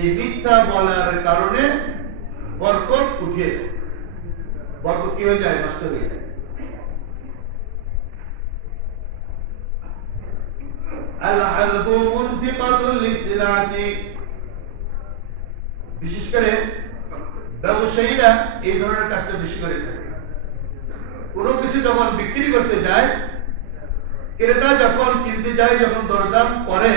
এই মিথ্যা বলার কারণে বরকত বরকত কি হয়ে যায়? নষ্ট হয়ে যায়। বিশেষ করে ব্যবসায়ীরা এই ধরনের কাজটা বেশি করে থাকে কোনো কিছু যখন বিক্রি করতে যায়, ক্রেতা যখন কিনতে যায়, যখন দরদাম করে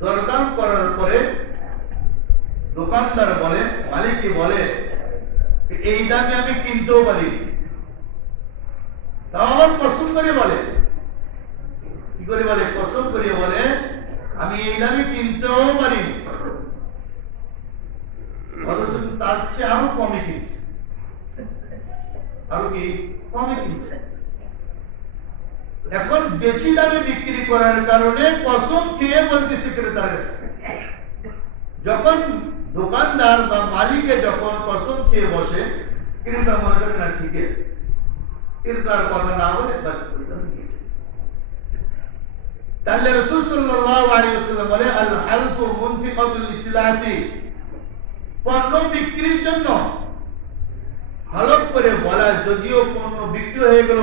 দরদাম করার পরে দোকানদার বলে মালিককে বলে, এই দামে আমি কিনতেও পারি তাও আবার পছন্দ করে বলে। কি করে বলে? কসম করে বলে, আমি এই দামে কিনতেও পারিনি। তার চেয়ে আরও কমে কিনছে। আরও কি? কমে কিনছে। এখন বেশি দামে বিক্রি করার কারণে কসম খেয়ে বলতেছে ক্রেতার কাছে। যখন দোকানদার বা মালিকে যখন কসম খেয়ে বসে, ক্রেতা মনে করে, না, ঠিক আছে। ক্রেতার কথা না তাহলে রসুল ওয়াসাল্লাম বলে, আল হালফু পণ্য বিক্রির জন্য হলফ করে বলা যদিও পণ্য বিক্রি হয়ে গেল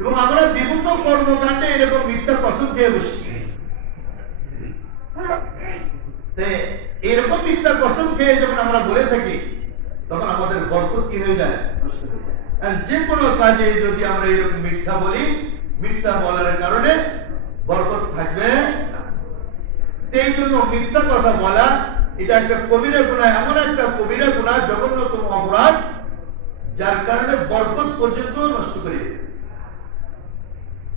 এবং আমরা বিভিন্ন কর্মকাণ্ডে এরকম মিথ্যা কসম খেয়ে বসি এরকম মিথ্যা কসম খেয়ে যখন আমরা বলে থাকি, তখন আমাদের বরকত কি হয়ে যায় যে কোনো কাজে যদি আমরা এরকম মিথ্যা বলি, মিথ্যা বলার কারণে বরকত থাকবে। এই জন্য মিথ্যা কথা বলা, এটা একটা কবিরা গুণা, এমন একটা কবিরা গুণা, জঘন্যতম অপরাধ, যার কারণে বরকত পর্যন্ত নষ্ট করে।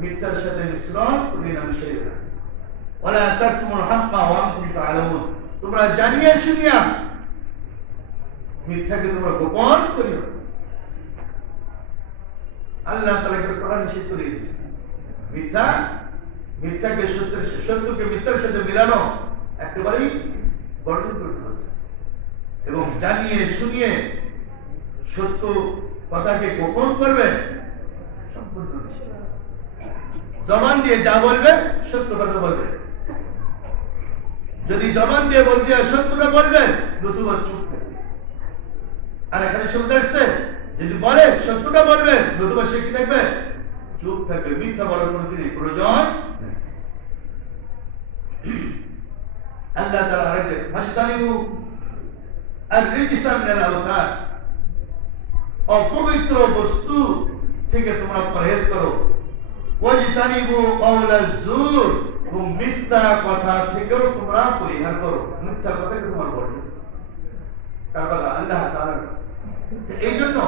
মিথ্যার সাথে মিশ্রণ নিরামিষে ওলা তার তোমার হাম্মা ওয়ান তুমি তালামুন তোমরা জানিয়ে শুনিয়া মিথ্যাকে তোমরা গোপন করিও। আল্লাহ তালাকে করা নিষেধ করিয়ে দিচ্ছে মিথ্যা, মিথ্যাকে সত্যের সত্যকে মিথ্যার সাথে মিলানো একেবারেই বর্জন করতে হচ্ছে এবং জানিয়ে শুনিয়ে সত্য কথাকে গোপন করবে, সম্পূর্ণ নিষেধ। জবান দিয়ে যা বলবে, সত্য কথা বলবে। যদি জবান দিয়ে বলতে সত্যটা বলবেন নতুবা চুপ। আর এখানে শুনতে আসছে যদি বলে সত্যটা বলবেন নতুবা সে কি থাকবে চুপ থাকবে। মিথ্যা বলার কোনো দিনই প্রয়োজন আল্লাহ আরেকজন আর অপবিত্র বস্তু থেকে তোমরা পরহেজ করো। তোমরা পরিহার মিথ্যা আল্লাহ এই জন্য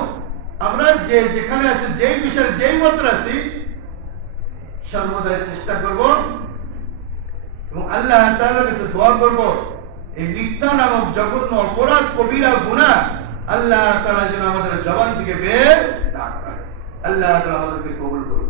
আমরা যে যেখানে যেই বিষয়ে যেই মত আছি চেষ্টা করব এবং আল্লাহ দোয়া করব, এই মিথ্যা নামক জঘন্য অপরাধ, কবিরা, গুনাহ আল্লাহ তাআলা যেন আমাদের জবান থেকে বের আল্লাহ আমাদেরকে কবুল করুন